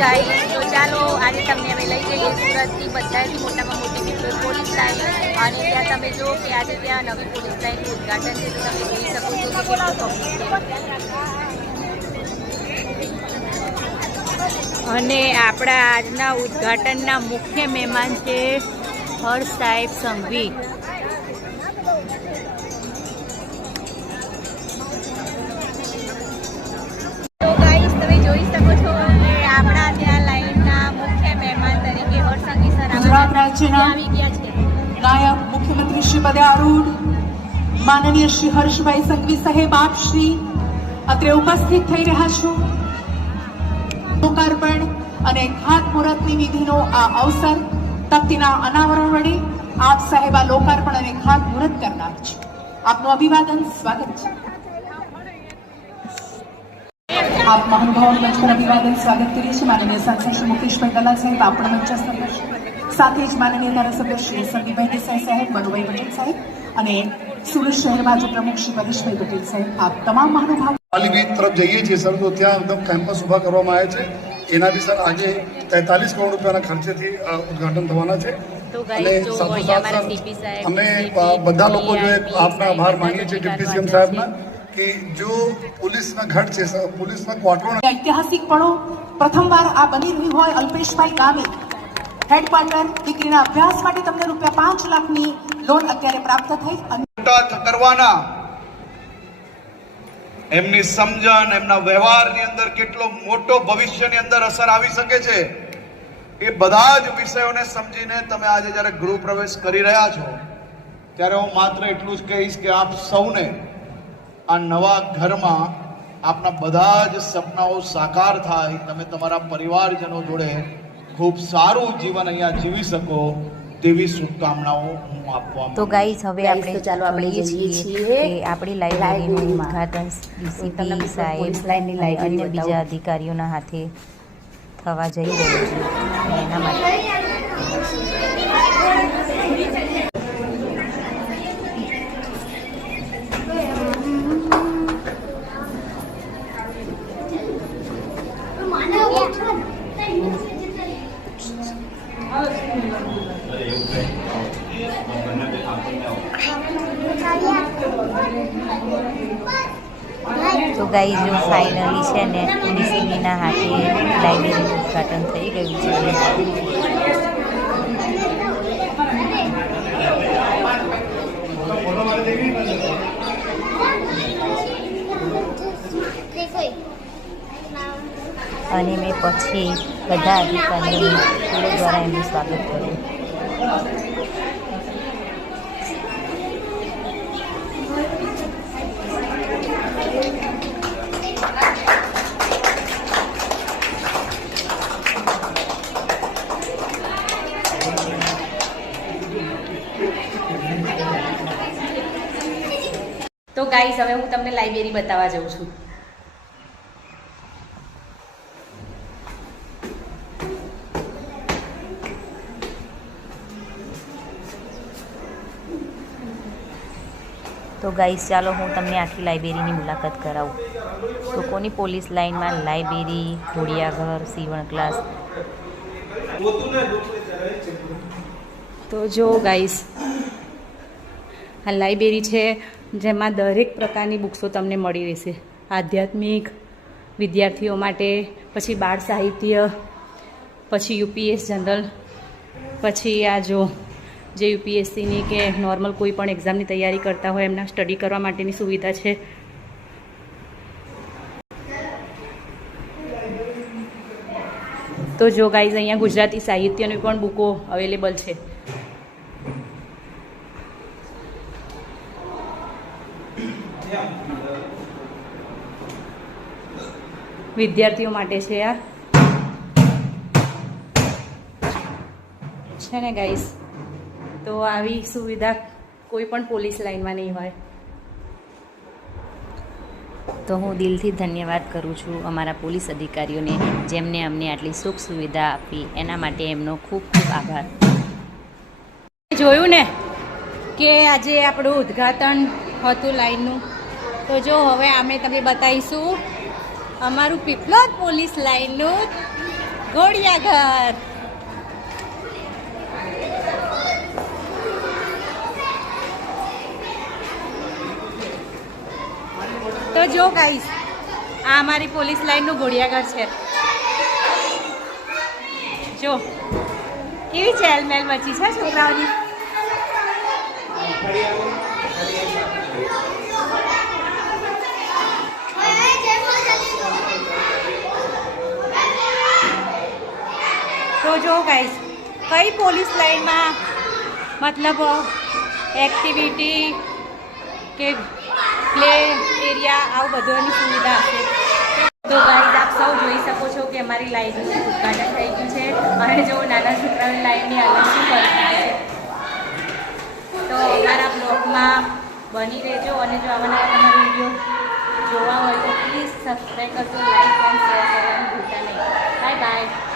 Guys, તો ચાલો આજે તમને અમે લઈ જઈએ સુરતની બધાથી મોટામાં મોટી પોલીસ લાઈન. અને ત્યાં તમે જો કે આજે ત્યાં નવી પોલીસ લાઈનનું ઉદ્ઘાટન છે, તો તમે જોઈ શકો છો કે કેટલું પબ્લિક છે. અને આપણા આજના ઉદ્ઘાટનના મુખ્ય મહેમાન છે હર્ષ સાહેબ સંઘવી. ગુજરાત રાજ્યના નાયબ મુખ્યમંત્રી શ્રી પદે આરૂઢ માનનીય શ્રી હર્ષભાઈ સંઘવી સાહેબ આપ શ્રી અત્રે ઉપસ્થિત થઈ રહ્યા છો. લોકાર્પણ અને ખાતમુહૂર્તની વિધિનો આ અવસર તકતીના અનાવરણ વડે આપ સાહેબ આ લોકાર્પણ અને ખાતમુહૂર્ત કરનાર છે. આપનું અભિવાદન સ્વાગત છે. આપ મહાનુભાવોને મંચ પર અભિવાદન સ્વાગત કરીએ છીએ. માનનીય સાંસદ શ્રી મુકેશભાઈ દલાલ સાહેબ આપણા મંચસ્થ કરશે. સાથે જ માનનીય ધારાસભ્ય શ્રી સંદીપભાઈ દેસાઈ સાહેબ, મનુભાઈ પટેલ સાહેબ અને સુરત શહેર ભાજપ પ્રમુખ શ્રી પરેશભાઈ પટેલ સાહેબ, આપ તમામ મહાનુભાવો અલીગઢ તરફ જઈએ છીએ સર, તો ત્યાં એકદમ કેમ્પસ ઊભા કરવામાં આવ્યા છે. એના બી સર આજે 43 કરોડ રૂપિયાના ખર્ચેથી ઉદ્ઘાટન થવાના છે. અને સાથોસાથ અમે બધા લોકો જો આપના આભાર માનીએ છીએ ડિપ્ટી સીએમ સાહેબના કે જો પોલીસના ઘટ છે, પોલીસના ક્વાર્ટરો ઐતિહાસિક પળો પ્રથમવાર આ બની રહ્યું હોય. અલ્પેશભાઈ ગામી હેડક્વાર્ટર દીકરીના અભ્યાસ માટે તમને ₹5 લાખની લોન અત્યારે પ્રાપ્ત થઈ. કરવાના એમની સમજણ, એમના વ્યવહારની અંદર કેટલો મોટો ભવિષ્યની અંદર અસર આવી શકે છે, એ બધા જ વિષયોને સમજીને તમે આજે જ્યારે ગૃહ પ્રવેશ કરી રહ્યા છો, ત્યારે હું માત્ર એટલું જ કહીશ કે આપ સૌને આ નવા ઘરમાં આપના બધા જ સપનાઓ સાકાર થાય, તમે તમારા પરિવારજનો જોડે ખૂબ સારું જીવન અહીંયા જીવી શકો તેવી શુભકામનાઓ હું આપવા. તો ગાઈઝ, હવે આપણે ચાલો આપણે જઈએ છીએ કે આપણી લાઇબ્રેરીનું ઉદ્ઘાટન ડીસીપી સાહેબ અને બીજા અધિકારીઓના હાથે થવા જઈ રહ્યું છે. એના માટે તો ગાઈઝ, જો ફાઇનલી છે ને ડીસીપીના હાથે લાઇબ્રેરીનું ઉદ્ઘાટન થઈ ગયું છે. અને મેં પછી બધા અધિકારીઓ દ્વારા એમનું સ્વાગત કર્યું. તો ગાઈઝ, હવે હું તમને લાઇબ્રેરી બતાવવા જાઉં છું. તો ગાઈઝ, ચાલો હું તમને આખી લાઇબ્રેરીની મુલાકાત કરાવું. લોકોની પોલીસ લાઇનમાં લાઇબ્રેરી, ઘોડિયાઘર, સીવણ ક્લાસ. તો જો ગાઈઝ, આ લાઇબ્રેરી છે જેમાં દરેક પ્રકારની બુક્સો તમને મળી રહેશે. આધ્યાત્મિક, વિદ્યાર્થીઓ માટે, પછી બાળ સાહિત્ય, પછી યુપીએસ જનરલ, પછી આ જો જે યુપીએસસીની કે નોર્મલ કોઈ પણ એક્ઝામની તૈયારી કરતા હોય એમના સ્ટડી કરવા માટેની સુવિધા છે. તો જો ગાઈઝ, અહીંયા ગુજરાતી સાહિત્યની પણ બુકો અવેલેબલ છે. વિદ્યાર્થીઓ માટે છે આ છે ને ગાઈઝ. તો આવી સુવિધા કોઈ પણ પોલીસ લાઇનમાં નહીં હોય. તો હું દિલથી ધન્યવાદ કરું છું અમારા પોલીસ અધિકારીઓને, જેમને અમને આટલી સુખ સુવિધા આપી. એના માટે એમનો ખૂબ ખૂબ આભાર. જોયું ને કે આજે આપણું ઉદ્ઘાટન હતું લાઇનનું. તો જો હવે અમે તમને બતાવીશું અમારું પીપલોદ પોલીસ લાઇનનું ઘોડિયાઘર. તો જો ગાઈસ, આ અમારી પોલીસ લાઈનનું ઘોડિયાઘર છે. જો કેવી ચહેલમેલ મચી છે છોકરાઓની. તો જો ગાઈસ, કઈ પોલીસ લાઈનમાં મતલબ એક્ટિવિટી કે પ્લે એરિયા આવું બધુંની સુવિધા હશે. તો ગાઈસ, આપ સૌ જોઈ શકો છો કે અમારી લાઈનનું ઉદ્ઘાટન થઈ ગયું છે અને જો નાના છોકરાઓની લાઈનની હાલત શું પરિસ્થિતિ છે. તો અમારા બ્લોગમાં બની રહેજો અને જો આવા નવા તમારા વિડીયો જોવા હોય તો પ્લીઝ સબસ્ક્રાઈબ કરજો, લાઈક એન્ડ શેર કરવાનું ભૂલતા નહીં. Bye bye.